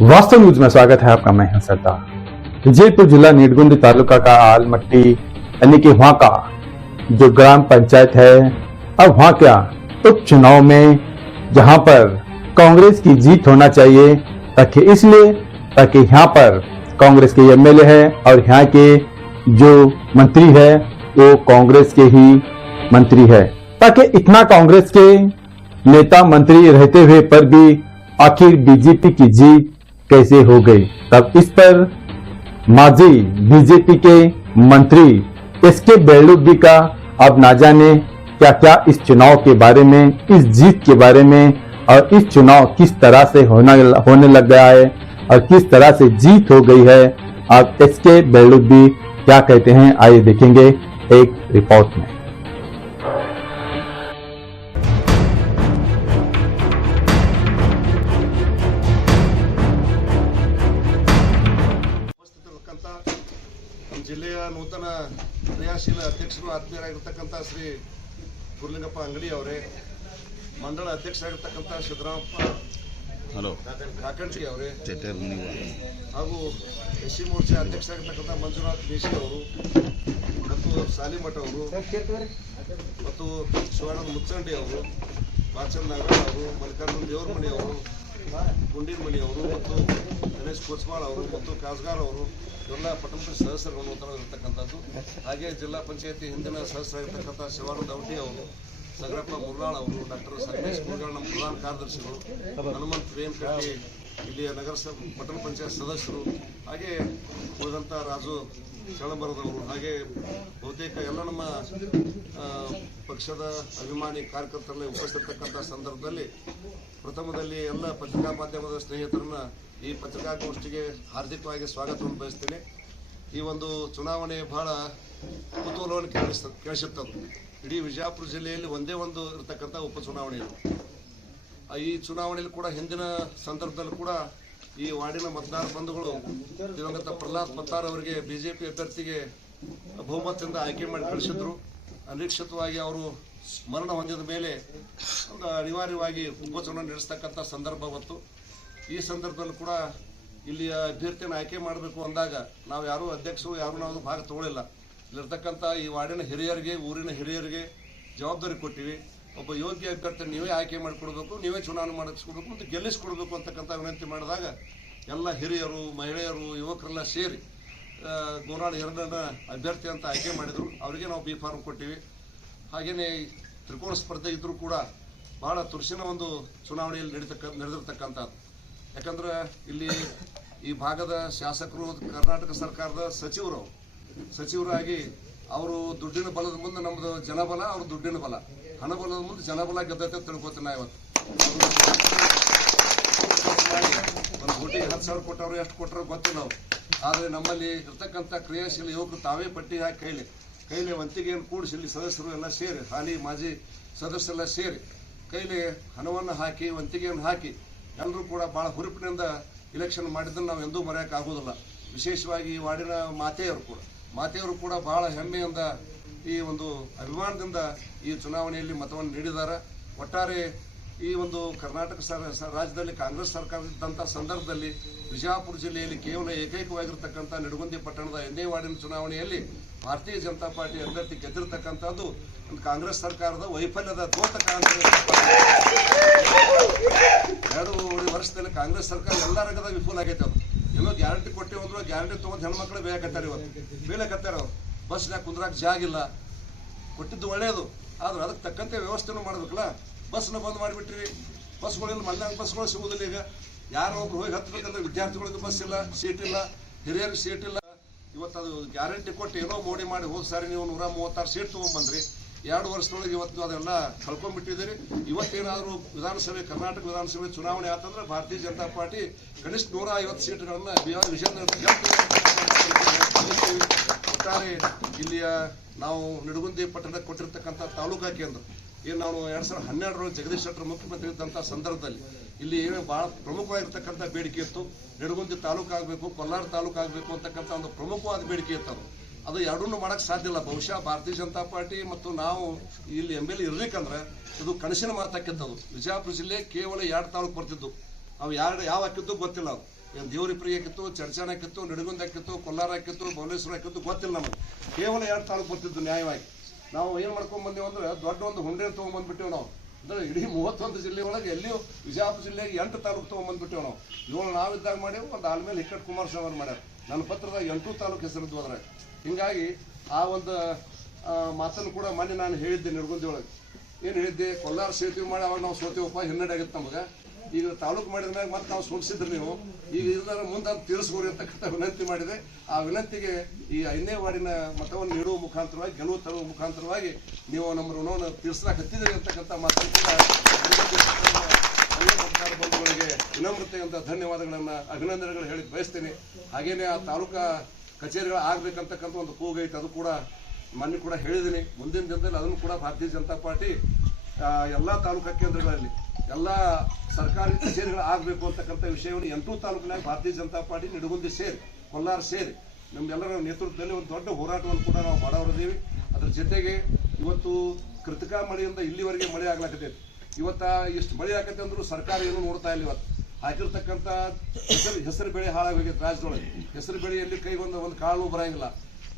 वास्तव न्यूज में स्वागत है आपका। मैं हूं सरदार। विजयपुर जिला निडगुंदी तालुका का आलमट्टी यानी कि वहां का जो ग्राम पंचायत है, अब वहां क्या उपचुनाव में जहां पर कांग्रेस की जीत होना चाहिए, ताकि यहाँ पर कांग्रेस के एमएलए है और यहाँ के जो मंत्री है वो कांग्रेस के ही मंत्री है, ताकि इतना कांग्रेस के नेता मंत्री रहते हुए पर भी आखिर बीजेपी की जीत कैसे हो गई। तब इस पर माजी बीजेपी के मंत्री एसके बेल्लुबी का अब ना जाने क्या क्या इस चुनाव के बारे में, इस जीत के बारे में और इस चुनाव किस तरह से होने लग गया है और किस तरह से जीत हो गई है। अब एसके बेल्लुबी क्या कहते हैं, आइए देखेंगे एक रिपोर्ट में। ಜಿಲ್ಲೆಯ ನೂತನ ಕ್ರಿಯಾಶೀಲ ಅಧ್ಯಕ್ಷರು ಆತ್ಮೀಯರಾಗಿರ್ತಕ್ಕಂಥ ಶ್ರೀ ಗುರುಲಿಂಗಪ್ಪ ಅಂಗಡಿ ಅವರೇ, ಮಂಡಳ ಅಧ್ಯಕ್ಷರಾಗಿರ್ತಕ್ಕಂಥ ಸಿದ್ದರಾಮಪ್ಪ ಕಾಕಂಟಿ ಅವರೇ, ಹಾಗೂ ಎಸ್ಸಿ ಮೋರ್ಚಾ ಅಧ್ಯಕ್ಷರಾಗಿರ್ತಕ್ಕಂಥ ಮಂಜುನಾಥ್ ದೇಶಿ ಅವರು ಮತ್ತು ಸಾಲಿಮಠ ಅವರು ಮತ್ತು ಶಿವಾನಂದ ಮುಚ್ಚಂಡಿ ಅವರು, ಬಾಚನ್ ನಾಗರಾಜ್ ಅವರು, ಮಲ್ಲಿಕಾರ್ಜುನ್ ದೇವರಮಣಿ ಅವರು, ಗುಂಡಿನ ಮಣಿ ಅವರು ಮತ್ತು ಗಣೇಶ್ ಕೋಚ್ಮಾಳ್ ಅವರು ಮತ್ತು ಕಾಸ್ಗಾರ್ ಅವರು ಎಲ್ಲ ಪಟ್ಟಣದ ಸದಸ್ಯರುಗಳು ನೂತನವಾಗಿರ್ತಕ್ಕಂಥದ್ದು. ಹಾಗೆ ಜಿಲ್ಲಾ ಪಂಚಾಯತಿ ಹಿಂದಿನ ಸದಸ್ಯರಾಗಿರ್ತಕ್ಕಂಥ ಶಿವಾನಂದ ಔಟಿ ಅವರು, ಸಗರಪ್ಪ ಮುರ್ನಾಳ್ ಅವರು, ಡಾಕ್ಟರ್ ಸಂಗಮೇಶ್ ಮುರುಗಾಳ್ ನಮ್ಮ ಪ್ರಧಾನ ಕಾರ್ಯದರ್ಶಿಗಳು, ಹನುಮಂತ್ ವೇಂಕಟ್ಟಿ ಇಲ್ಲಿಯ ನಗರಸಭೆ ಪಟ್ಟಣ ಪಂಚಾಯತ್ ಸದಸ್ಯರು, ಹಾಗೆ ಉಳಿದಂಥ ರಾಜು ಚಳಂಬರದವರು, ಹಾಗೆ ಬಹುತೇಕ ಎಲ್ಲ ನಮ್ಮ ಪಕ್ಷದ ಅಭಿಮಾನಿ ಕಾರ್ಯಕರ್ತರಲ್ಲಿ ಉಪಸ್ಥಿತಕ್ಕಂಥ ಸಂದರ್ಭದಲ್ಲಿ ಪ್ರಥಮದಲ್ಲಿ ಎಲ್ಲ ಪತ್ರಿಕಾ ಮಾಧ್ಯಮದ ಸ್ನೇಹಿತರನ್ನ ಈ ಪತ್ರಿಕಾಗೋಷ್ಠಿಗೆ ಹಾರ್ದಿಕವಾಗಿ ಸ್ವಾಗತವನ್ನು ಬಯಸ್ತೇನೆ. ಈ ಒಂದು ಚುನಾವಣೆ ಬಹಳ ಕುತೂಹಲವನ್ನು ಕೇಳಿಸುತ್ತದೆ. ಇಡೀ ವಿಜಯಪುರ ಜಿಲ್ಲೆಯಲ್ಲಿ ಒಂದೇ ಒಂದು ಇರತಕ್ಕಂಥ ಉಪಚುನಾವಣೆ ಇದು. ಈ ಚುನಾವಣೆಯಲ್ಲಿ ಕೂಡ ಹಿಂದಿನ ಸಂದರ್ಭದಲ್ಲಿ ಕೂಡ ಈ ವಾರ್ಡಿನ ಮತದಾರ ಬಂಧುಗಳು ದಿವಂಗತ ಪ್ರಹ್ಲಾದ್ ಪತ್ತಾರ್ ಅವರಿಗೆ ಬಿಜೆಪಿ ಅಭ್ಯರ್ಥಿಗೆ ಬಹುಮತದಿಂದ ಆಯ್ಕೆ ಮಾಡಿ ಕಳಿಸಿದ್ರು. ಅನಿರೀಕ್ಷಿತವಾಗಿ ಅವರು ಮರಣ ಹೊಂದಿದ ಮೇಲೆ ಒಂದು ಅನಿವಾರ್ಯವಾಗಿ ಉಪಚುನಾವಣೆ ನಡೆಸ್ತಕ್ಕಂಥ ಸಂದರ್ಭ ಬಂತು. ಈ ಸಂದರ್ಭದಲ್ಲಿ ಕೂಡ ಇಲ್ಲಿಯ ಅಭ್ಯರ್ಥಿಯನ್ನು ಆಯ್ಕೆ ಮಾಡಬೇಕು ಅಂದಾಗ ನಾವು ಯಾರೂ ಅಧ್ಯಕ್ಷರು ನಾವು ಭಾಗ ತಗೊಳ್ಳಿಲ್ಲ. ಇಲ್ಲಿರ್ತಕ್ಕಂಥ ಈ ವಾರ್ಡಿನ ಹಿರಿಯರಿಗೆ, ಊರಿನ ಹಿರಿಯರಿಗೆ ಜವಾಬ್ದಾರಿ ಕೊಟ್ಟಿವಿ. ಒಬ್ಬ ಯೋಗ್ಯ ಅಭ್ಯರ್ಥಿ ನೀವೇ ಆಯ್ಕೆ ಮಾಡಿಕೊಡ್ಬೇಕು, ನೀವೇ ಚುನಾವಣೆ ಮಾಡಿಸ್ಕೊಡ್ಬೇಕು ಮತ್ತು ಗೆಲ್ಲಿಸ್ಕೊಡ್ಬೇಕು ಅಂತಕ್ಕಂಥ ವಿನಂತಿ ಮಾಡಿದಾಗ ಎಲ್ಲ ಹಿರಿಯರು, ಮಹಿಳೆಯರು, ಯುವಕರೆಲ್ಲ ಸೇರಿ ಗೋನಾಳ್ ಎರಡನ್ನ ಅಭ್ಯರ್ಥಿ ಅಂತ ಆಯ್ಕೆ ಮಾಡಿದರು. ಅವರಿಗೆ ನಾವು ಬಿ ಫಾರ್ಮ್ ಕೊಟ್ಟಿವಿ. ಹಾಗೆಯೇ ತ್ರಿಕೋನ ಸ್ಪರ್ಧೆ ಇದ್ದರೂ ಕೂಡ ಬಹಳ ತುರ್ಸಿನ ಒಂದು ಚುನಾವಣೆಯಲ್ಲಿ ನಡೆದಿರ್ತಕ್ಕಂಥದ್ದು. ಯಾಕಂದ್ರೆ ಇಲ್ಲಿ ಈ ಭಾಗದ ಶಾಸಕರು ಕರ್ನಾಟಕ ಸರ್ಕಾರದ ಸಚಿವರಾಗಿ ಅವರು ದುಡ್ಡಿನ ಬಲದ ಮುಂದೆ ನಮ್ಮದು ಜನಬಲ, ಅವ್ರ ದುಡ್ಡಿನ ಬಲ, ಹಣ ಬಲದ ಮುಂದೆ ಜನಬಲ ಗೆದ್ದೈತೆ ತಿಳ್ಕೊತೀನಿ ನಾ ಇವತ್ತು. ಒಂದು ಕೋಟಿಗೆ 10,000 ಕೊಟ್ಟವರು ಎಷ್ಟು ಕೊಟ್ಟರು ಗೊತ್ತಿಲ್ಲ ನಾವು. ಆದರೆ ನಮ್ಮಲ್ಲಿ ಇರ್ತಕ್ಕಂಥ ಕ್ರಿಯಾಶೀಲ ಯುವಕರು ತಾವೇ ಪಟ್ಟಿ ಹಾಕಿ ಕೈಲಿ ವಂತಿಗೆಯನ್ನು ಕೂಡಿಸಿ ಇಲ್ಲಿ ಸದಸ್ಯರು ಎಲ್ಲ ಸೇರಿ, ಹಾಲಿ ಮಾಜಿ ಸದಸ್ಯರೆಲ್ಲ ಸೇರಿ ಕೈಲಿ ಹಣವನ್ನು ಹಾಕಿ ವಂತಿಗೆಯನ್ನು ಹಾಕಿ ಎಲ್ಲರೂ ಕೂಡ ಭಾಳ ಹುರುಪಿನಿಂದ ಇಲೆಕ್ಷನ್ ಮಾಡಿದ್ದನ್ನು ನಾವು ಎಂದೂ ಮರೆಯೋಕ್ಕಾಗೋದಿಲ್ಲ. ವಿಶೇಷವಾಗಿ ಈ ವಾರ್ಡಿನ ಮಾತೆಯವರು ಕೂಡ ಬಹಳ ಹೆಮ್ಮೆಯಿಂದ ಈ ಒಂದು ಅಭಿಮಾನದಿಂದ ಈ ಚುನಾವಣೆಯಲ್ಲಿ ಮತವನ್ನು ನೀಡಿದ್ದಾರೆ. ಒಟ್ಟಾರೆ ಈ ಒಂದು ಕರ್ನಾಟಕ ರಾಜ್ಯದಲ್ಲಿ ಕಾಂಗ್ರೆಸ್ ಸರ್ಕಾರ ಇದ್ದಂಥ ಸಂದರ್ಭದಲ್ಲಿ ವಿಜಯಪುರ ಜಿಲ್ಲೆಯಲ್ಲಿ ಕೇವಲ ಏಕೈಕವಾಗಿರ್ತಕ್ಕಂಥ ನಿಡಗುಂದಿ ಪಟ್ಟಣದ 8ನೇ ವಾರ್ಡಿನ ಚುನಾವಣೆಯಲ್ಲಿ ಭಾರತೀಯ ಜನತಾ ಪಾರ್ಟಿ ಅಭ್ಯರ್ಥಿ ಗೆದ್ದಿರ್ತಕ್ಕಂಥದ್ದು ಒಂದು ಕಾಂಗ್ರೆಸ್ ಸರ್ಕಾರದ ವೈಫಲ್ಯದ ದ್ಯೋತಕ ಅಂತ. 2 ವರ್ಷದಲ್ಲಿ ಕಾಂಗ್ರೆಸ್ ಸರ್ಕಾರ ಎಲ್ಲ ರಂಗದಾಗ ವಿಫಲ ಆಗೈತೆ. ಅದು ಏನೋ ಗ್ಯಾರಂಟಿ ಕೊಟ್ಟಿವಿ ಅಂದ್ರು ಗ್ಯಾರಂಟಿ ತೊಗೊಂಡು ಹೆಣ್ಮಕ್ಳು ಬೇಕತ್ತಾರೆ, ಇವತ್ತು ಬೀಳಕತ್ತಾರೆ. ಅವ್ರು ಬಸ್ನಾಗ ಕುಂದ್ರಾಕ ಜಾಗಿಲ್ಲ, ಕೊಟ್ಟಿದ್ದು ಒಳ್ಳೆಯದು, ಆದ್ರೆ ಅದಕ್ಕೆ ತಕ್ಕಂತೆ ವ್ಯವಸ್ಥೆನೂ ಮಾಡ್ಬೇಕಲ್ಲ. ಬಸ್ನ ಬಂದ್ ಮಾಡಿಬಿಟ್ರಿ, ಬಸ್ಗಳಿಲ್ಲ, ಮಲ್ನಾಗ ಬಸ್ಗಳು ಸಿಗೋದಿಲ್ಲ. ಈಗ ಯಾರೋ ಒಬ್ರು ಹೋಗಿ ಹತ್ಬೇಕಂದ್ರೆ ವಿದ್ಯಾರ್ಥಿಗಳಿಗೆ ಬಸ್ ಇಲ್ಲ, ಸೀಟ್ ಇಲ್ಲ, ಹಿರಿಯರಿಗೆ ಸೀಟ್ ಇಲ್ಲ. ಇವತ್ತು ಅದು ಗ್ಯಾರಂಟಿ ಕೊಟ್ಟು ಏನೋ ಮೋಡಿ ಮಾಡಿ ಹೋಗಿ ಸಾರಿ ನೀವು 136 ಸೀಟ್ ತೊಗೊಂಡ್ಬಂದ್ರಿ. 2 ವರ್ಷದೊಳಗೆ ಇವತ್ತು ಅದೆಲ್ಲ ಕಳ್ಕೊಂಡ್ಬಿಟ್ಟಿದ್ದೀರಿ. ಇವತ್ತೇನಾದರೂ ಕರ್ನಾಟಕ ವಿಧಾನಸಭೆ ಚುನಾವಣೆ ಆತಂದ್ರೆ ಭಾರತೀಯ ಜನತಾ ಪಾರ್ಟಿ ಕನಿಷ್ಠ 150 ಸೀಟ್ಗಳನ್ನ ಒಟ್ಟಾರೆ ಇಲ್ಲಿಯ ನಾವು ನಿಡಗುಂದಿ ಪಟ್ಟಣಕ್ಕೆ ಕೊಟ್ಟಿರ್ತಕ್ಕಂಥ ತಾಲೂಕಾ ಕೇಂದ್ರ ಏನು ನಾವು 2012ರಲ್ಲಿ ಜಗದೀಶ್ ಶೆಟ್ಟರ್ ಮುಖ್ಯಮಂತ್ರಿ ಇದ್ದಂಥ ಸಂದರ್ಭದಲ್ಲಿ ಇಲ್ಲಿ ಏನು ಭಾಳ ಪ್ರಮುಖವಾಗಿರ್ತಕ್ಕಂಥ ಬೇಡಿಕೆ ಇತ್ತು. ನಿಡಗುಂದಿ ತಾಲೂಕು ಆಗಬೇಕು, ಕೋಲಾರ ತಾಲೂಕು ಆಗಬೇಕು ಅಂತಕ್ಕಂಥ ಒಂದು ಪ್ರಮುಖವಾದ ಬೇಡಿಕೆ ಇತ್ತು. ಅದು ಎರಡನ್ನೂ ಮಾಡೋಕ್ಕೆ ಸಾಧ್ಯ ಇಲ್ಲ. ಬಹುಶಃ ಭಾರತೀಯ ಜನತಾ ಪಾರ್ಟಿ ಮತ್ತು ನಾವು ಇಲ್ಲಿ MLA ಇರ್ಲಿಕ್ಕಂದ್ರೆ ಇದು ಕನಸಿನ ಮಾತಾಕಿತ್ತದು. ವಿಜಯಪುರ ಜಿಲ್ಲೆ ಕೇವಲ 2 ತಾಲೂಕು ಬರ್ತಿದ್ದು, ಅವು ಯಾವ ಹಾಕಿದ್ದು ಗೊತ್ತಿಲ್ಲ. ಏನು ದೇವರಿಪ್ರಿ ಹಾಕಿತ್ತು, ಚಡ್ಚಾಣ ಹಾಕಿತ್ತು, ನಡಗುಂದ ಹಾಕಿತ್ತು, ಕೊಲ್ಲಾರ ಹಾಕಿತ್ತು, ಬೌಲೇಶ್ವರ ಹಾಕಿತ್ತು ಗೊತ್ತಿಲ್ಲ ನಮಗೆ. ಕೇವಲ 2 ತಾಲೂಕು ಬರ್ತಿದ್ದು ನ್ಯಾಯವಾಗಿ. ನಾವು ಏನು ಮಾಡ್ಕೊಂಡು ಬಂದೇವು ಅಂದ್ರೆ ದೊಡ್ಡ ಒಂದು ಹುಂಡೆ ತೊಗೊಂಬಂದ್ಬಿಟ್ಟೇವು ನಾವು. ಅಂದರೆ ಇಡೀ 31 ಜಿಲ್ಲೆ ಒಳಗೆ ಎಲ್ಲಿಯೂ ವಿಜಯಪುರ ಜಿಲ್ಲೆಗೆ 8 ತಾಲೂಕು ತೊಗೊಂಬಂದ್ಬಿಟ್ಟೇವು ನಾವು. 7 ನಾವಿದ್ದಾಗ ಮಾಡೇವು, ಒಂದು ಆಲ್ಮೇಲೆ ಹಿಕ್ಕಟ್ ಕುಮಾರಸ್ವಾಮಿ ಅವ್ರು ಮಾಡ್ಯಾರ. ನನ್ನ ಪತ್ರದಾಗ 8 ತಾಲೂಕು ಹೆಸರಿದ್ದು ಅದ್ರ. ಹೀಗಾಗಿ ಆ ಒಂದು ಮಾತನ್ನು ಕೂಡ ಮೊನ್ನೆ ನಾನು ಹೇಳಿದ್ದೆ ನಡಗುಂದಿ ಒಳಗೆ. ಏನು ಹೇಳಿದ್ದೆ, ಕೊಲ್ಲಾರ ಸೇತುವೆ ಮಾಡಿ ಅವಾಗ ನಾವು ಸೋತೇವಪ್ಪ, ಹಿನ್ನಡೆ ಆಗಿತ್ತು ನಮಗೆ. ಈಗ ತಾಲೂಕು ಮಾಡಿದ ಮ್ಯಾಗ ಮತ್ತೆ ನಾವು ಸೋಲಿಸಿದ್ರು ನೀವು, ಈಗ ಇದರ ಮುಂದೆ ತೀರಿಸ್ಕೋರಿ ಅಂತಕ್ಕಂಥ ವಿನಂತಿ ಮಾಡಿದೆ. ಆ ವಿನಂತಿಗೆ ಈ 5ನೇ ವಾರ್ಡಿನ ಮತವನ್ನು ನೀಡುವ ಮುಖಾಂತರವಾಗಿ, ಗೆಲುವು ತರುವ ಮುಖಾಂತರವಾಗಿ ನೀವು ನಮ್ಮ ಋಣವನ್ನು ತೀರಿಸ್ಲಾಕತ್ತಿದ್ದೀರಿ ಅಂತಕ್ಕಂಥ ಮಾತನ್ನು ಕೂಡ ಸರ್ಕಾರ ಬಂಧುಗಳಿಗೆ ವಿನಮ್ರತೆಯಿಂದ ಧನ್ಯವಾದಗಳನ್ನು, ಅಭಿನಂದನೆಗಳು ಹೇಳಿ ಬಯಸ್ತೇನೆ. ಹಾಗೇನೆ ಆ ತಾಲೂಕಾ ಕಚೇರಿಗಳು ಆಗ್ಬೇಕಂತಕ್ಕಂಥ ಒಂದು ಕೂಗೈತೆ, ಅದು ಕೂಡ ಮೊನ್ನೆ ಕೂಡ ಹೇಳಿದ್ದೀನಿ. ಮುಂದಿನ ದಿನದಲ್ಲಿ ಅದನ್ನು ಕೂಡ ಭಾರತೀಯ ಜನತಾ ಪಾರ್ಟಿ ಎಲ್ಲ ತಾಲೂಕಾ ಕೇಂದ್ರಗಳಲ್ಲಿ ಎಲ್ಲ ಸರ್ಕಾರಿ ಕಚೇರಿಗಳು ಆಗಬೇಕು ಅಂತಕ್ಕಂಥ ವಿಷಯವನ್ನು 8 ತಾಲೂಕಿನಾಗ ಭಾರತೀಯ ಜನತಾ ಪಾರ್ಟಿ ನಿಡಗುಂದಿ ಸೇರಿ, ಕೊಲ್ಲಾರ ಸೇರಿ ನಮ್ಮೆಲ್ಲರ ನೇತೃತ್ವದಲ್ಲಿ ಒಂದು ದೊಡ್ಡ ಹೋರಾಟವನ್ನು ಕೂಡ ನಾವು ಮಾಡೋರಿದ್ದೀವಿ. ಅದ್ರ ಜೊತೆಗೆ ಇವತ್ತು ಕೃತಕ ಮಳೆಯಿಂದ ಇಲ್ಲಿವರೆಗೆ ಮಳೆ ಆಗ್ಲಾಕತ್ತೈತಿ. ಇವತ್ತ ಇಷ್ಟು ಮಳೆ ಆಗತ್ತೆ ಅಂದ್ರೂ ಸರ್ಕಾರ ಏನು ನೋಡ್ತಾ ಇಲ್ಲ. ಇವತ್ತು ಹಾಕಿರ್ತಕ್ಕಂಥ ಹೆಸರು ಬೆಳೆ ಹಾಳಾಗೋಗೈತೆ ರಾಜ್ಯದೊಳಗೆ. ಹೆಸರು ಬೆಳೆಯಲ್ಲಿ ಕೈಗೊಂದು ಕಾಳು ಬರಂಗಿಲ್ಲ.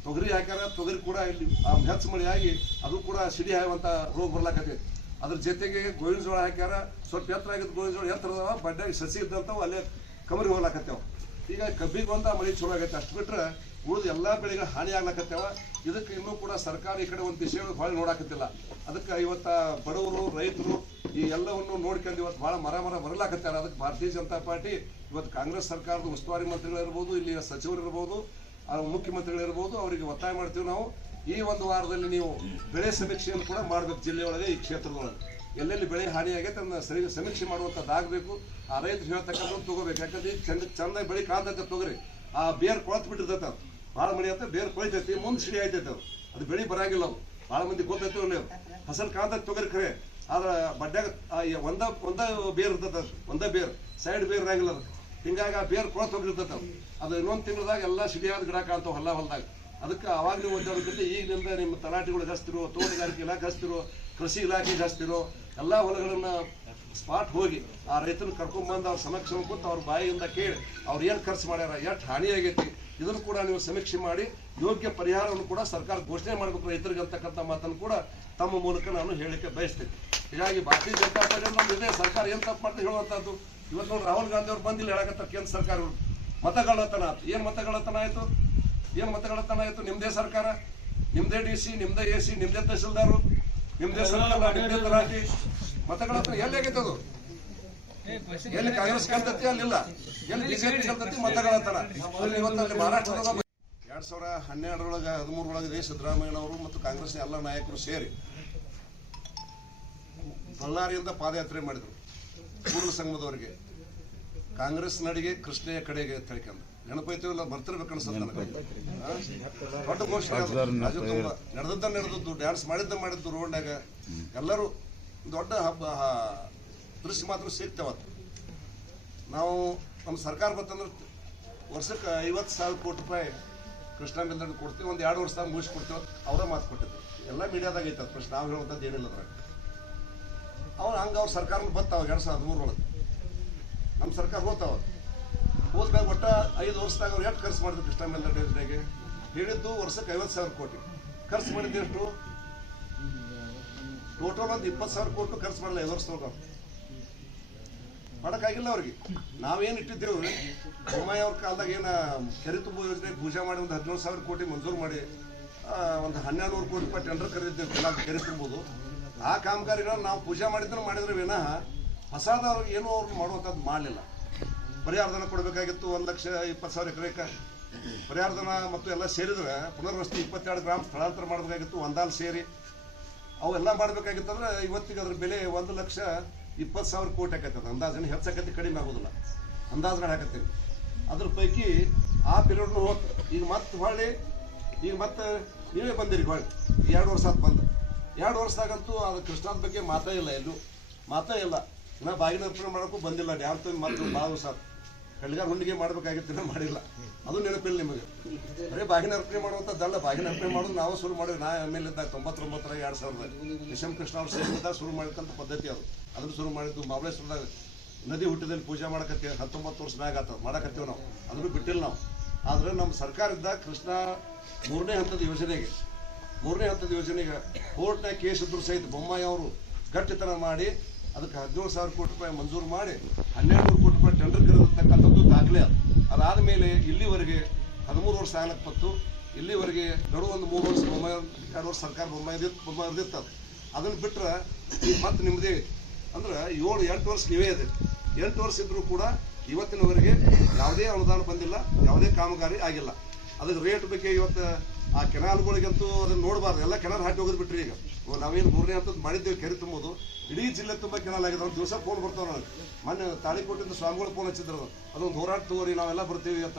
ತೊಗರಿ ಹಾಕ್ಯಾರ, ತೊಗರಿ ಕೂಡ ಇಲ್ಲಿ ಹೆಚ್ಚು ಮಳೆ ಆಗಿ ಅದು ಕೂಡ ಸಿಡಿ ಆಗುವಂಥ ರೋಗ ಬರ್ಲಾಕತ್ತೈತಿ. ಅದ್ರ ಜೊತೆಗೆ ಗೋವಿನ ಜೋಳ ಹಾಕ್ಯಾರ, ಸ್ವಲ್ಪ ಎತ್ತರ ಆಗಿದ್ದು ಗೋವಿನ ಜೋಳ ಎತ್ತರದವ, ಬಡ್ಡಾಗಿ ಸಸಿ ಇದ್ದಂಥವು ಅಲ್ಲೇ ಕಮರಿಗೆ ಹೋಗ್ಲಾಕತ್ತೇವ. ಈಗ ಕಬ್ಬಿಗೆ ಬಂದ ಮಳೆ ಚಲೋ ಆಗೈತೆ. ಅಷ್ಟು ಬಿಟ್ರೆ ಉಳಿದು ಎಲ್ಲ ಬೆಳೆಗಳು ಹಾನಿ ಆಗ್ಲಾಕತ್ತೇವ. ಇದಕ್ಕೆ ಇನ್ನೂ ಕೂಡ ಸರ್ಕಾರ ಈ ಕಡೆ ಒಂದು ದಿಶೆಯೊಳಗೆ ಭಾಳ ನೋಡಾಕತ್ತಿಲ್ಲ. ಅದಕ್ಕೆ ಇವತ್ತ ಬಡವರು, ರೈತರು ಈ ಎಲ್ಲವನ್ನು ನೋಡ್ಕೊಂಡು ಇವತ್ತು ಭಾಳ ಮರ ಬರಲಾಕತ್ತಾರೆ. ಅದಕ್ಕೆ ಭಾರತೀಯ ಜನತಾ ಪಾರ್ಟಿ ಇವತ್ತು ಕಾಂಗ್ರೆಸ್ ಸರ್ಕಾರದ ಉಸ್ತುವಾರಿ ಮಂತ್ರಿಗಳಿರ್ಬೋದು, ಇಲ್ಲಿ ಸಚಿವರಿರ್ಬೋದು, ಮುಖ್ಯಮಂತ್ರಿಗಳಿರ್ಬೋದು, ಅವರಿಗೆ ಒತ್ತಾಯ ಮಾಡ್ತೀವಿ ನಾವು. ಈ ಒಂದು ವಾರದಲ್ಲಿ ನೀವು ಬೆಳೆ ಸಮೀಕ್ಷೆಯನ್ನು ಕೂಡ ಮಾಡಬೇಕು. ಜಿಲ್ಲೆಯೊಳಗೆ ಈ ಕ್ಷೇತ್ರದೊಳಗೆ ಎಲ್ಲೆಲ್ಲಿ ಬೆಳೆ ಹಾನಿಯಾಗೈತೆ ಅದನ್ನ ಸರಿ ಸಮೀಕ್ಷೆ ಮಾಡುವಂಥದ್ದಾಗಬೇಕು. ಆ ರೈತರು ಹೇಳ್ತಕ್ಕಂಥದ್ದು ತೊಗೋಬೇಕು. ಯಾಕಂದ್ರೆ ಈಗ ಚಂದ ಬೆಳೆ ಕಾಣ್ತೈತೆ ತೊಗರಿ, ಆ ಬೇರು ಕೊಳತು ಬಿಟ್ಟಿರ್ತೈತೆ. ಅದು ಭಾಳ ಮಳೆ ಆಯ್ತು, ಬೇರು ಕೊಯ್ತೈತಿ, ಮುಂದೆ ಸಿಡಿ ಆಯ್ತೈತೆ. ಅದು ಬೆಳೆ ಬರಂಗಿಲ್ಲ. ಅದು ಭಾಳ ಮಂದಿ ಗೊತ್ತೈತಿ ಒಳ್ಳೆ ಹಸರು ಕಾಣ್ತೈತೆ ತೊಗರಿ ಖರೆ. ಆದ್ರೆ ಬಡ್ಡ್ಯಾಗ ಒಂದ ಬೇರು ಇರ್ತೈತೆ, ಒಂದೇ ಬೇರು, ಸೈಡ್ ಬೇರು ಇರಂಗಿಲ್ಲ. ಅದು ಹಿಂಗಾಗಿ ಆ ಬೇರು ಕೊಳತು ಹೋಗಿರ್ತೈತೆ. ಅದು ಇನ್ನೊಂದು ತಿಂಗಳದಾಗ ಎಲ್ಲ ಸಿಡಿಯಾದ ಗಿಡ ಕಾಣ್ತಾವೆ ಹೊಲದಾಗ. ಅದಕ್ಕೆ ಅವಾಗ ನೀವು ಒದ್ದಾಡೋದ್ರಿಂದ ಈಗಿನಿಂದ ನಿಮ್ಮ ತಲಾಟಿಗಳು ಹಚ್ತಿರೋ, ತೋಟಗಾರಿಕೆ ಇಲಾಖೆ ಹಚ್ತಿರೋ, ಕೃಷಿ ಇಲಾಖೆ ಹಚ್ತಿರೋ, ಎಲ್ಲ ಹೊಲಗಳನ್ನು ಸ್ಪಾಟ್ ಹೋಗಿ ಆ ರೈತನ ಕರ್ಕೊಂಡ್ಬಂದು ಅವ್ರ ಸಮಕ್ಷಮ ಕೂತು ಅವ್ರ ಬಾಯಿಯಿಂದ ಕೇಳಿ ಅವ್ರು ಏನು ಖರ್ಚು ಮಾಡ್ಯಾರ, ಎಷ್ಟು ಹಾನಿಯಾಗೈತಿ, ಇದನ್ನು ಕೂಡ ನೀವು ಸಮೀಕ್ಷೆ ಮಾಡಿ ಯೋಗ್ಯ ಪರಿಹಾರವನ್ನು ಕೂಡ ಸರ್ಕಾರ ಘೋಷಣೆ ಮಾಡಬೇಕು ರೈತರಿಗೆ ಅಂತಕ್ಕಂಥ ಮಾತನ್ನು ಕೂಡ ತಮ್ಮ ಮೂಲಕ ನಾನು ಹೇಳಿಕೆ ಬಯಸ್ತೇನೆ. ಹೀಗಾಗಿ ಭಾರತೀಯ ಜನತಾ ಪಾರ್ಟಿ ನಮ್ದು ಇದೆ, ಸರ್ಕಾರ ಏನು ತಪ್ಪು ಮಾಡ್ತಾ ಹೇಳುವಂಥದ್ದು. ಇವತ್ತು ನೋಡಿ ರಾಹುಲ್ ಗಾಂಧಿ ಅವ್ರು ಬಂದಿಲ್ಲ ಹೇಳಕತ್ತಾರೆ ಕೇಂದ್ರ ಸರ್ಕಾರಗಳು. ಮತಗಳತನ ಆಯ್ತು. ಏನು ಮತಗಳತನ ಆಯಿತು? ಏನು ಮತಗಳತನ ಆಯಿತು? ನಿಮ್ಮದೇ ಸರ್ಕಾರ, ನಿಮ್ಮದೇ DC, ನಿಮ್ಮದೇ AC, ನಿಮ್ಮದೇ ತಹಸೀಲ್ದಾರು, ನಿಮ್ಮದೇ ಸರ್ಕಾರ, ನಿಮ್ಮದೇ ತಲಾಟಿ. ಮತಗಳತನ ಎಲ್ಲಿ ಆಗೈತೆ? ಅದು ಎಲ್ಲಿ ಕಾಂಗ್ರೆಸ್ ಗೆಲ್ತತಿ ಅಲ್ಲಿಲ್ಲ, ಎಲ್ಲಿ BJP ಗೆಲ್ತತಿ ಮತಗಳತನ. ಇವತ್ತು ಮಹಾರಾಷ್ಟ್ರದ 2012 13 ಸಿದ್ದರಾಮಯ್ಯನವರು ಮತ್ತು ಕಾಂಗ್ರೆಸ್ ಎಲ್ಲ ನಾಯಕರು ಸೇರಿ ಬಳ್ಳಾರಿಯಿಂದ ಪಾದಯಾತ್ರೆ ಮಾಡಿದರು. ಕೂಡಲ ಸಂಗಮದವರೆಗೆ ಕಾಂಗ್ರೆಸ್ ನಡಿಗೆ ಕೃಷ್ಣೆಯ ಕಡೆಗೆ ತಿಳ್ಕೊಂಡು ನೆನಪೈತಿಲ್ಲ, ಬರ್ತಿರ್ಬೇಕು ಅನ್ಸುತ್ತೆ ನನಗೆ. ದೊಡ್ಡ ಘೋಷಣೆ ನಡೆದದ್ದು, ಡ್ಯಾನ್ಸ್ ಮಾಡಿದ್ದು ರೋಡ್ನಾಗ ಎಲ್ಲರೂ ದೊಡ್ಡ ಹಬ್ಬ ದೃಶ್ಯ ಮಾತ್ರ ಸಿಗ್ತೇವತ್ತು. ನಾವು ನಮ್ಮ ಸರ್ಕಾರ ಬಂತಂದ್ರೆ ವರ್ಷಕ್ಕೆ 50,000 ಕೋಟಿ ರೂಪಾಯಿ ಕೃಷ್ಣ ಮೇಲ್ದಂಡೆ ಕೊಡ್ತೀವಿ. ಒಂದು 2 ವರ್ಷದಾಗ ಮುಗಿಸ್ಕೊಡ್ತೀವಿ. ಅವರ ಮಾತು ಕೊಟ್ಟಿದ್ರು. ಎಲ್ಲ ಮೀಡಿಯಾದಾಗ ಐತೆ ಅದು ಪ್ರಶ್ನೆ, ನಾವು ಹೇಳುವಂಥದ್ದು ಏನಿಲ್ಲ ಅದ್ರಾಗ. ಹಂಗೆ ಅವ್ರ ಸರ್ಕಾರ ಬರ್ತಾವ 2013 ಒಳಗೆ ನಮ್ಮ ಸರ್ಕಾರ ಹೋಗ್ತಾವ. ಹೋದ್ಮ್ಯಾಗ ಒಟ್ಟ 5 ವರ್ಷದಾಗ ಅವ್ರು ಎಷ್ಟು ಖರ್ಚು ಮಾಡಿದ್ರು ಕೃಷ್ಣ ಮೇಲ್ದಂಡೆ ಯೋಜನೆಗೆ? ಹೇಳಿದ್ದು ವರ್ಷಕ್ಕೆ 50,000 ಕೋಟಿ. ಖರ್ಚು ಮಾಡಿದ್ದು ಎಷ್ಟು? ಟೋಟಲ್ ಒಂದು 20,000 ಕೋಟಿ ಖರ್ಚು ಮಾಡಲ್ಲ 5 ವರ್ಷದೊಳಗೆ. ಮಾಡೋಕ್ಕಾಗಿಲ್ಲ ಅವ್ರಿಗೆ. ನಾವೇನು ಇಟ್ಟಿದ್ದೇವೆ ಬೊಮ್ಮಾಯಿ ಅವ್ರ ಕಾಲದಾಗ ಏನು ಕೆರೆ ತುಂಬೋ ಯೋಜನೆ ಪೂಜೆ ಮಾಡಿ ಒಂದು 17,000 ಕೋಟಿ ಮಂಜೂರು ಮಾಡಿ ಒಂದು 1,200 ಕೋಟಿ ರೂಪಾಯಿ ಟೆಂಡರ್ ಕರೆದಿದ್ದೇವೆ ಕೆರೆ ತುಂಬೋದು. ಆ ಕಾಮಗಾರಿಗಳನ್ನ ನಾವು ಪೂಜೆ ಮಾಡಿದ್ರೆ ವಿನಃ ಹೊಸದವ್ರಿಗೆ ಏನೂ ಅವ್ರು ಮಾಡುವಂಥದ್ದು ಮಾಡಲಿಲ್ಲ. ಪರಿಹಾರಧನ ಕೊಡಬೇಕಾಗಿತ್ತು 1,20,000 ಎಕರೆಗೆ ಪರಿಹಾರಧನ ಮತ್ತು ಎಲ್ಲ ಸೇರಿದ್ರೆ ಪುನರ್ವಸತಿ 22 ಗ್ರಾಮ ಸ್ಥಳಾಂತರ ಮಾಡಬೇಕಾಗಿತ್ತು. ಒಂದಾಲ್ ಸೇರಿ ಅವೆಲ್ಲ ಮಾಡಬೇಕಾಗಿತ್ತಂದ್ರೆ ಇವತ್ತಿಗೆ ಅದ್ರ ಬೆಲೆ 1,20,000 ಕೋಟಿ ಆಕೈತದ. ಅಂದಾಜನ್ನು ಹೆಚ್ಚಾಕತಿ, ಕಡಿಮೆ ಆಗೋದಿಲ್ಲ. ಅಂದಾಜುಗಳು ಹಾಕತ್ತೀವಿ. ಅದ್ರ ಪೈಕಿ ಆ ಪೀರಿಯಡ್ನು ಹೋಗ್ತು. ಈಗ ಮತ್ತೆ ನೀವೇ ಬಂದಿರಿ ಹೊಳ್ಳಿ 2 ವರ್ಷ ಆತು ಬಂದು. 2 ವರ್ಷದಾಗಂತೂ ಅದು ಕೃಷ್ಣದ ಬಗ್ಗೆ ಮಾತೇ ಇಲ್ಲ, ಎಲ್ಲೂ ಮಾತೇ ಇಲ್ಲ. ಇನ್ನು ಬಾಗಿನ ಅರ್ಪಣೆ ಮಾಡೋಕ್ಕೂ ಬಂದಿಲ್ಲ. ಡ್ಯಾಮ್ ತಂದು ಮತ್ತೆ ಭಾಳ ವರ್ಷ ಆತು. ಕಳ್ಳಿಗಾರ ಹುಂಡಿಗೆ ಮಾಡಬೇಕಾಗಿತ್ತು, ಮಾಡಿಲ್ಲ. ಅದು ನೆನಪಿಲ್ಲ ನಿಮಗೆ. ಬರೀ ಬಾಗಿನ ಅರ್ಪಣೆ ಮಾಡುವಂಥದ್ದಲ್ಲ. ಬಾಗಿನ ಅರ್ಪಣೆ ಮಾಡೋದು ನಾವು ಶುರು ಮಾಡಿವಿ. ನಾ MLA ಇದ್ದಾಗ 99 2000 ನಿಶಮ್ ಕೃಷ್ಣ ಅವ್ರು ಸೇರಿದಾಗ ಶುರು ಮಾಡಿದಂಥ ಪದ್ಧತಿ ಅದು. ಅದನ್ನು ಶುರು ಮಾಡಿದ್ದು ಮಹಾಬಲೇಶ್ವರದಾಗ ನದಿ ಹುಟ್ಟಿದಲ್ಲಿ ಪೂಜೆ ಮಾಡಕತ್ತೀವಿ 19 ವರ್ಷ ಮ್ಯಾಗ ಆತ ಮಾಡಕತ್ತೀವಿ ನಾವು ಅದನ್ನು ಬಿಟ್ಟಿಲ್ಲ ನಾವು. ಆದರೆ ನಮ್ಮ ಸರ್ಕಾರದಿಂದ ಕೃಷ್ಣಾ ಮೂರನೇ ಹಂತದ ಯೋಜನೆಗೆ ಕೋರ್ಟ್ನಾಗ ಕೇಸ್ ಇದ್ರು ಸಹಿತ ಬೊಮ್ಮಾಯಿ ಅವರು ಗಟ್ಟಿತನ ಮಾಡಿ ಅದಕ್ಕೆ 17,000 ಕೋಟಿ ರೂಪಾಯಿ ಮಂಜೂರು ಮಾಡಿ 1,200 ಕೋಟಿ ರೂಪಾಯಿ ಟೆಂಡರ್ ಕರೆದಿರ್ತಕ್ಕಂಥದ್ದು ದಾಖಲೆ ಅದು. ಅದಾದ ಮೇಲೆ ಇಲ್ಲಿವರೆಗೆ 13 ವರ್ಷ ಆಗ್ಲಕ್ಕೆ ಬತ್ತು. ಇಲ್ಲಿವರೆಗೆ ನಡು ಒಂದು 3 ವರ್ಷ ಬೊಮ್ಮಾಯಿ 2 ವರ್ಷ ಸರ್ಕಾರ ಬೊಮ್ಮಾಯಿದಿತ್ತು ಅದು. ಅದನ್ನು ಬಿಟ್ಟರೆ ಈಗ ಮತ್ತೆ ನಿಮ್ಮದೇ ಅಂದ್ರೆ 7-8 ವರ್ಷ ನೀವೇ ಇದೆ. 8 ವರ್ಷ ಇದ್ರೂ ಕೂಡ ಇವತ್ತಿನವರೆಗೆ ಯಾವುದೇ ಅನುದಾನ ಬಂದಿಲ್ಲ, ಯಾವುದೇ ಕಾಮಗಾರಿ ಆಗಿಲ್ಲ. ಅದಕ್ಕೆ ರೇಟ್ ಬಗ್ಗೆ ಇವತ್ತು ಆ ಕೆನಾಲ್ಗಳಿಗಂತೂ ಅದನ್ನು ನೋಡಬಾರ್ದು, ಎಲ್ಲ ಕೆನಾಲ್ ಹಾಕಿ ಹೋಗೋದು ಬಿಟ್ರಿ. ಈಗ ನಾವೇನು 3ನೇ ಹಂತದ್ದು ಮಾಡಿದ್ದೇವೆ ಕೆರೆ ತುಂಬೋದು, ಇಡೀ ಜಿಲ್ಲೆ ತುಂಬ ಕೆನಾಲ್ ಆಗಿದೆ. ಅವ್ರು ದಿವಸ ಫೋನ್ ಬರ್ತಾವೆ ನನಗೆ. ಮೊನ್ನೆ ತಾಳಿಕೋಟಿಂದ ಸ್ವಾಮಿಗಳು ಫೋನ್ ಹಚ್ಚಿದ್ರು, ಅದೊಂದು ಹೋರಾಟ ತಗೋರಿ ನಾವೆಲ್ಲ ಬರ್ತೀವಿ ಅಂತ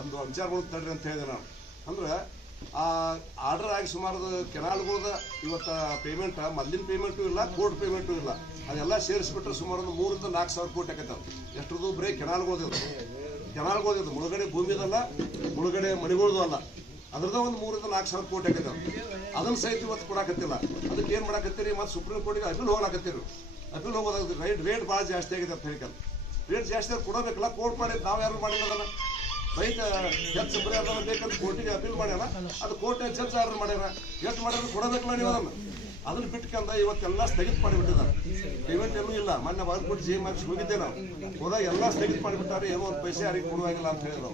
ಒಂದು ವಿಚಾರಗಳು ತಡ್ರಿ ಅಂತ ಹೇಳಿದೆ ನಾನು. ಅಂದ್ರೆ ಆ ಆರ್ಡರ್ ಆಗಿ ಸುಮಾರು ಕೆನಾಲ್ಗಳದ ಇವತ್ತು ಪೇಮೆಂಟ್ ಮೊದಲಿನ ಪೇಮೆಂಟು ಇಲ್ಲ, ಕೋರ್ಟ್ ಪೇಮೆಂಟು ಇಲ್ಲ, ಅದೆಲ್ಲ ಸೇರಿಸ್ಬಿಟ್ರೆ ಸುಮಾರು ಒಂದು 3,000-4,000 ಕೋಟಿ ಆಕೈತೆ. ಎಷ್ಟರದ್ದು ಬರೀ ಕೆನಾಲ್ಗಳದಿದ್ದು ಮುಳುಗಡೆ ಭೂಮಿದಲ್ಲ, ಮುಳುಗಡೆ ಮಣಿಗಳದು ಅಲ್ಲ, ಅದ್ರದ್ದು ಒಂದು 3,000-4,000 ಕೋಟಿ ಆಕೈತೆ. ಅದನ್ನು ಸಹಿತ ಇವತ್ತು ಕೊಡಾಕತ್ತಿಲ್ಲ. ಅದಕ್ಕೆ ಏನು ಮಾಡಾಕತ್ತೀರಿ? ಮತ್ತು ಸುಪ್ರೀಂ ಕೋರ್ಟಿಗೆ ಅಪೀಲ್ ಹೋಗ್ಲಾಕತ್ತೀರಿ. ಅಪೀಲ್ ಹೋಗೋದಾಗುತ್ತೆ. ರೇಟ್ ಭಾಳ ಜಾಸ್ತಿ ಆಗಿದೆ ಅಂತ ಹೇಳಿಕಲ್ಲ. ರೇಟ್ ಜಾಸ್ತಿ ಆಗಿ ಕೊಡಬೇಕಲ್ಲ, ಕೋರ್ಟ್ ಮಾಡಿ ನಾವು ಯಾರು ಮಾಡಿಲ್ಲ. ಅದನ್ನು ರೈತ ಹೆಚ್ಚು ಬರೀ ಅದನ್ನು ಬೇಕಂತ ಕೋರ್ಟಿಗೆ ಅಪೀಲ್ ಮಾಡ್ಯಾರ, ಅದು ಕೋರ್ಟ್ ಜಡ್ಜ್ ಆರ್ಡರ್ ಮಾಡ್ಯಾರ. ಎಷ್ಟು ಮಾಡ್ಯಾರ ಕೊಡಬೇಕಲ್ಲ ನೀವು ಅದನ್ನು ಬಿಟ್ಕಂದ ಇವತ್ತೆಲ್ಲ ಸ್ಥಗಿತ ಮಾಡಿಬಿಟ್ಟಿದ್ದಾರೆ. ಪೇಮೆಂಟ್ ಏನೂ ಇಲ್ಲ. ಮೊನ್ನೆ ಬಾಗಲಕೋಟೆ GMX ಹೋಗಿದ್ದೆ ನಾವು, ಹೋದಾಗ ಎಲ್ಲ ಸ್ಥಗಿತ ಮಾಡಿಬಿಟ್ಟಾರೆ. ಏನೋ ಒಂದು ಪೈಸೆ ಯಾರಿಗೆ ಕೊಡುವಾಗಿಲ್ಲ ಅಂತ ಹೇಳಿದ್ರು.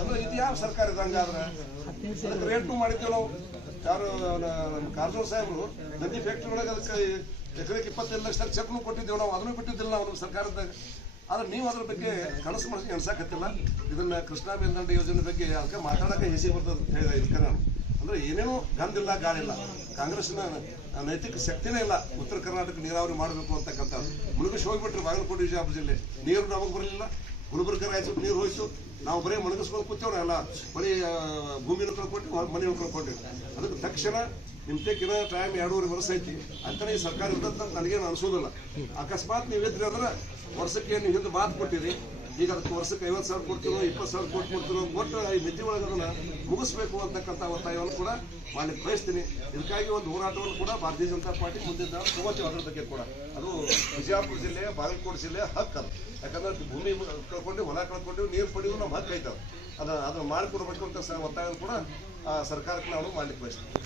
ಅಂದ್ರೆ ಇದು ಯಾವ ಸರ್ಕಾರ ಇದೆ ಹಂಗಾದ್ರೆ? ಅದಕ್ಕೆ ರೇಟು ಮಾಡಿದ್ದೇವೆ ನಾವು. ಯಾರು ನಮ್ಮ ಕಾರಜೋಳ ಸಾಹೇಬರು ನದಿ ಫ್ಯಾಕ್ಟ್ರಿ ಒಳಗೆ ಅದಕ್ಕೆ ಎಕರೆಗೆ 25 ಲಕ್ಷ ಚೆಕ್ನು ಕೊಟ್ಟಿದ್ದೇವೆ ನಾವು. ಅದನ್ನು ಬಿಟ್ಟಿದ್ದಿಲ್ಲ ನಾವು ನಮ್ಮ ಸರ್ಕಾರದಾಗ. ಆದರೆ ನೀವು ಅದ್ರ ಬಗ್ಗೆ ಕನಸು ಮಾಡಿಸಿ ಎಣ್ಸಾಕತ್ತಿಲ್ಲ. ಇದನ್ನ ಕೃಷ್ಣಾ ಮೇಲ್ದಂಡೆ ಯೋಜನೆ ಬಗ್ಗೆ ಅದಕ್ಕೆ ಮಾತಾಡೋಕೆ ಹೆಸಿ ಬರ್ತದೆ ಅಂತ ಹೇಳಿದೆ. ಇದಕ್ಕೆ ನಾನು ಅಂದ್ರೆ ಏನೇನೋ ಗಂಧಿಲ್ಲ, ಗಾಳಿಲ್ಲ. ಕಾಂಗ್ರೆಸ್ನ ನೈತಿಕ ಶಕ್ತಿನೇ ಇಲ್ಲ ಉತ್ತರ ಕರ್ನಾಟಕ ನೀರಾವರಿ ಮಾಡಬೇಕು ಅಂತಕ್ಕಂಥದ್ದು. ಮುಳುಗಿಸಿ ಹೋಗ್ಬಿಟ್ರಿ ಬಾಗಲಕೋಟೆ ವಿಜಯಪುರ ಜಿಲ್ಲೆ. ನೀರು ನಮಗೆ ಬರಲಿಲ್ಲ. ಗುಲ್ಬರ್ಗ ರಾಯಚೂರು ನೀರು ಹೋಯ್ತು. ನಾವು ಬರೀ ಮುಳುಗಿಸ್ಕೊಂಡು ಕೂತೇವ್ರಿ. ಎಲ್ಲ ಬರೀ ಭೂಮಿನ ಕಳ್ಕೊಟ್ಟಿವಿ, ಮನೆ ಕಳ್ಕೊಂಡಿವಿ. ಅದಕ್ಕೆ ತಕ್ಷಣ ನಿಮ್ಮ ತೆಕ್ಕಿನ ಟೈಮ್ 2.5 ವರ್ಷ ಐತಿ ಅಂತಲೇ ಈ ಸರ್ಕಾರ ಇರ್ತಂತ ನನಗೇನು ಅನಿಸೋದಿಲ್ಲ. ಅಕಸ್ಮಾತ್ ನೀವಿದ್ರಿ ಅಂದ್ರೆ ವರ್ಷಕ್ಕೆ ನೀವು ಹಿಂದೆ ಮಾತು ಕೊಟ್ಟಿರಿ. ಈಗ ಅದಕ್ಕೆ ವರ್ಷಕ್ಕೆ 50,000 ಕೊಡ್ತಿರೋ 20,000 ಕೋಟಿ ಕೊಡ್ತಿರೋ ಕೊಟ್ಟು ಈ ಮಿತಿ ಒಳಗೆ ಅದನ್ನು ಮುಗಿಸ್ಬೇಕು ಅಂತಕ್ಕಂಥ ಒತ್ತಾಯವನ್ನು ಕೂಡ ಮಾಡಲಿಕ್ಕೆ ಬಯಸ್ತೀನಿ. ಇದಕ್ಕಾಗಿ ಒಂದು ಹೋರಾಟವನ್ನು ಕೂಡ ಭಾರತೀಯ ಜನತಾ ಪಾರ್ಟಿ ಮುಂದಿನ ತಗೋತೀವಿ. ಅದ್ರ ಬಗ್ಗೆ ಕೂಡ ಅದು ಬಿಜಾಪುರ ಜಿಲ್ಲೆ, ಬಾಗಲಕೋಟೆ ಜಿಲ್ಲೆ ಹಕ್ಕು ಅದು. ಯಾಕಂದ್ರೆ ಭೂಮಿ ಕಳ್ಕೊಂಡು, ಹೊಲ ಕಳ್ಕೊಂಡು, ನೀರು ಪಡೆಯೋದು ನಮ್ಮ ಹಕ್ಕು ಐತದೆ. ಅದನ್ನು ಮಾಡಿಕೊಡ್ಬೇಕು ಅಂತ ಒತ್ತಾಯವನ್ನು ಕೂಡ ಸರ್ಕಾರಕ್ಕೆ ನಾವು ಮಾಡ್ಲಿಕ್ಕೆ ಬಯಸ್ತೀವಿ.